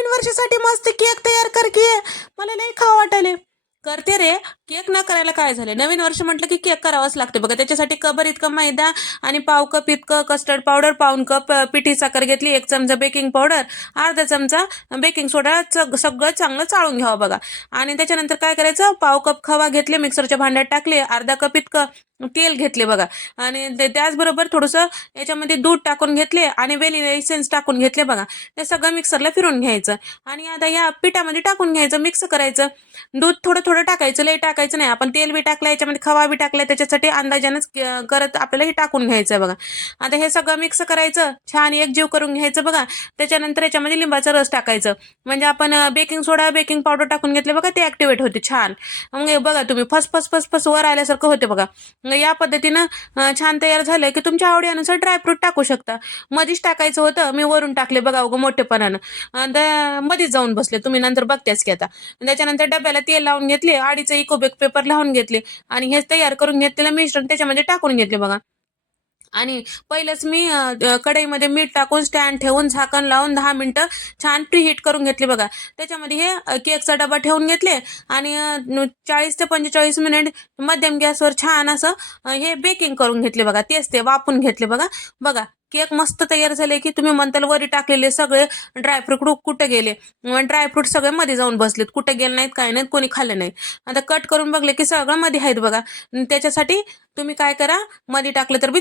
नवीन वर्षासाठी मस्त केक तयार कर की, मला लई खावं वाटायले. करते रे. केक न करायला काय झाले, नवीन वर्ष म्हटलं की केक करावाच लागते बघा. त्याच्यासाठी कबर इतकं मैदा आणि पाव कप इतकं कस्टर्ड पावडर, पाऊण कप पिठी साखर घेतली, 1 चमचा बेकिंग पावडर, अर्धा चमचा बेकिंग सोडा, सगळं चांगलं चाळून घ्यावं बघा. आणि त्याच्यानंतर काय करायचं, पाव कप खवा घेतले, मिक्सरच्या भांड्यात टाकले, अर्धा कप इतकं तेल घेतले बघा. आणि त्याचबरोबर थोडंसं याच्यामध्ये दूध टाकून घेतले आणि व्हॅनिला इसेन्स टाकून घेतले बघा. ते सगळं मिक्सरला फिरून घ्यायचं आणि आता या पिठामध्ये टाकून घ्यायचं, मिक्स करायचं. दूध थोडं थोडं टाकायचं, लई टाकायचं नाही. आपण तेल बी टाकलं, याच्यामध्ये खवा बी टाकलाय, त्याच्यासाठी अंदाजानंच करत आपल्याला हे टाकून घ्यायचं बघा. आता हे सगळं मिक्स करायचं, छान एकजीव करून घ्यायचं बघा. त्याच्यानंतर याच्यामध्ये लिंबाचा रस टाकायचं, म्हणजे आपण बेकिंग सोडा, बेकिंग पावडर टाकून घेतले बघा, ते ऍक्टिव्हेट होते छान. मग हे बघा तुम्ही फस वर आल्यासारखं होते बघा. मग या पद्धतीनं छान तयार झालं की तुमच्या आवडीनुसार ड्रायफ्रूट टाकू शकता. मधीच टाकायचं होतं, मी वरून टाकले बघा उगं मोठेपणानं. मधीच जाऊन बसले, तुम्ही नंतर बघतेच की आता. त्याच्यानंतर डब्याला तेल लावून घेतले, अडीच इको बेक पेपर लावून घेतले आणि हे तयार करून घेतलेलं मिश्रण त्याच्यामध्ये टाकून घेतले बघा. आणि पहिलंच मी कढईमध्ये मीठ टाकून स्टँड ठेवून झाकण लावून 10 मिनिटं छान प्रीहीट करून घेतले बघा. त्याच्यामध्ये हे केकचा डबा ठेवून घेतले आणि 40 ते 45 मिनिट मध्यम गॅसवर छान असं हे बेकिंग करून घेतले बघा. तेच ते वाफून घेतले बघा. बघा केक मस्त तयार झाले की तुम्ही म्हणताल वरी टाकलेले सगळे ड्रायफ्रूट कुठे गेले, ड्रायफ्रूट सगळे मध्ये जाऊन बसलेत, कुठे गेले नाहीत, काय नाहीत, कोणी खाल्ले नाहीत. आता कट करून बघले की सगळं मध्ये आहेत बघा. त्याच्यासाठी तुम्ही काय करा, मध्ये टाकलं तर बी